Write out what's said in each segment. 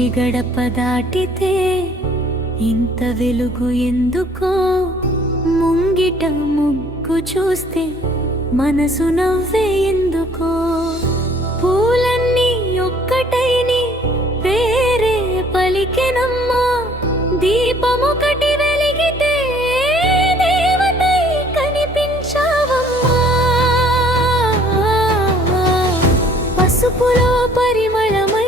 ఇంటి గడప దాటితే ఇంత వెలుగు ఎందుకో, ముంగిట ముగ్గు చూస్తే మనసు నవ్వే ఎందుకో, పూలన్నీ ఒక్కటైని పేరే పలికెనమ్మా, దీపమొకటి వెలిగితే దేవతై కనిపించావమ్మా. పసుపులో పరిమళమై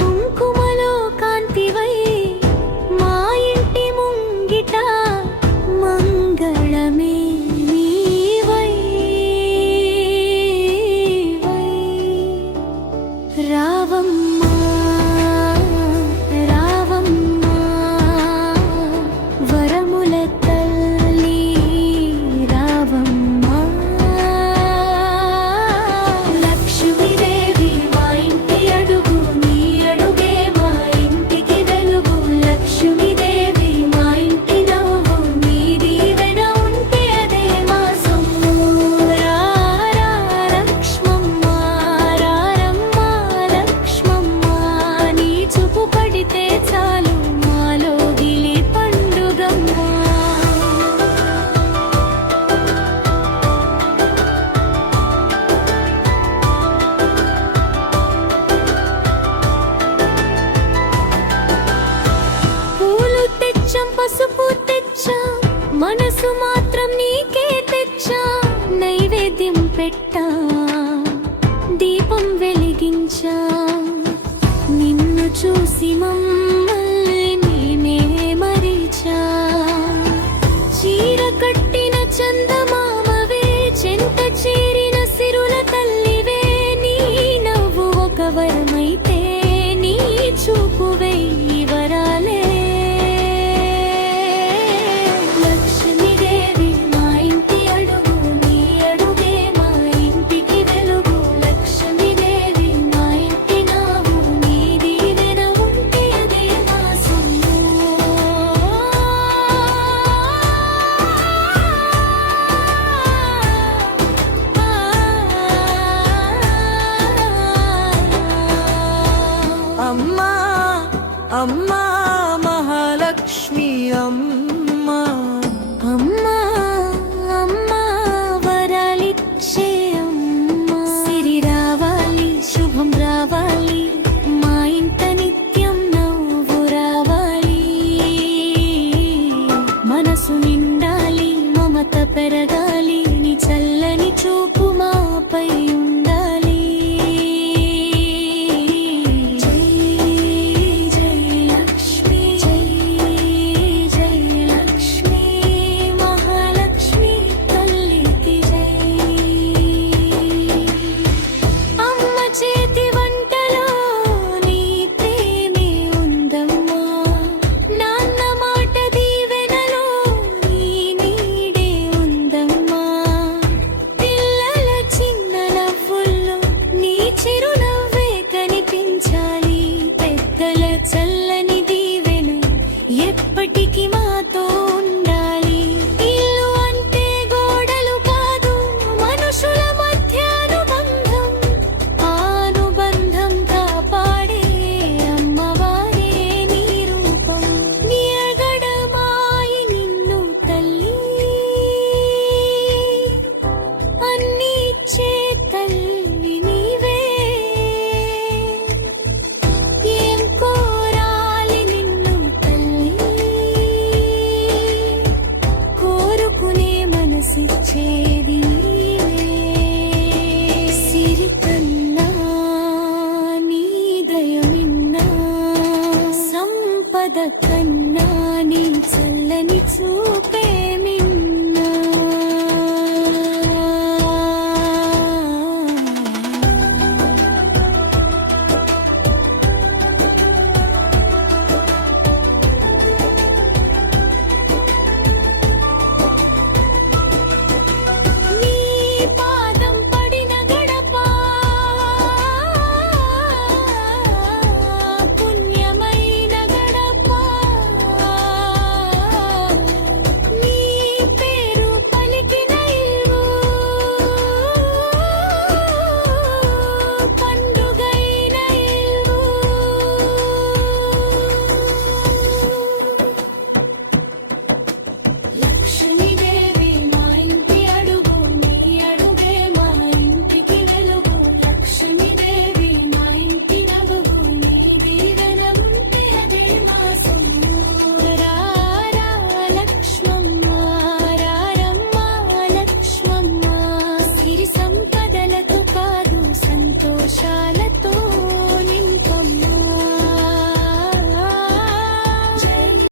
కుంకుమలో కాంతివై మా ఇంటి ముంగిట మంగళమే నీవై. రావమ్మా రావమ్మా వరముల తల్లి రావమ్మా. లక్ష్మీదేవి మా ఇంటి అడుగు, నీ అడుగే మా ఇంటికి వెలుగు. లక్ష్మీదేవి మా ఇంటి నవ్వు, నీ దీవెన ఉంటే అదే మా సొమ్ము. రారా లక్ష్మమ్మ రారమ్మ లక్ష్మమ్మ, నీ చూపు పడితే చాలు మాలో గిలి పండుగమ్మ. పూలు తెచ్చాం, పసుపు తెచ్చాం, మనసు మాత్రం నీకే తెచ్చా. నైవేద్యం పెట్టా, దీపం వెలిగించా, నిన్ను చూసి మమ్మల్ని నేనే మరిచా. చీర కట్టిన చందమామవే, చెంత చేరిన సిరుల తల్లివే, నీ నవ్వు ఒక వరమైతే నీ చూపు వెయ్యి వరాలే. లక్ష్మీదేవి మా ఇంటి అడుగు, నీ అడుగే మా ఇంటికి వెలుగు. లక్ష్మీదేవి మా ఇంటి నవ్వు, నీ దీవెన ఉంటే అదే మా సొమ్ము. అమ్మా అమ్మా మహాలక్ష్మి అమ్మా, అమ్మా అమ్మా వరాలిచ్చే అమ్మా. సిరి రావాలి, శుభం రావాలి, మా ఇంట నిత్యం నవ్వు రావాలి. మనసు నిండాలి, మమత పెరగాలి, నీ చల్లని చూపు మాపై ఉండాలి. జై జై లక్ష్మి, జై జై లక్ష్మి, మహాలక్ష్మి తల్లికి జై. అమ్మ చేతి వంటలో నీ ప్రేమే ఉందమ్మా, నాన్న మాట దీవెనలో నీ నీడే ఉందమ్మా. పిల్లల చిన్న నవ్వుల్లో నీ చిరునవ్వే కనిపించాలి, పెద్దల చల్లని దీవెన ఎప్పటికీ మాతో ఉండాలి. ఇల్లు అంటే గోడలు కాదు, మనుషుల మధ్య అనుబంధం, ఆ అనుబంధం కాపాడే అమ్మవారే నీ రూపం. నీ అగడమాయి నిన్ను తల్లి, అన్నీ ఇచ్చే తల్లి నీవే. ఏం కోరాలి నిన్ను తల్లి, కోరుకునే మనసిచ్చేది నీవే. సిరి కన్నా నీ దయమిన్నా, సంపద కన్నా నీ చల్లని చూపు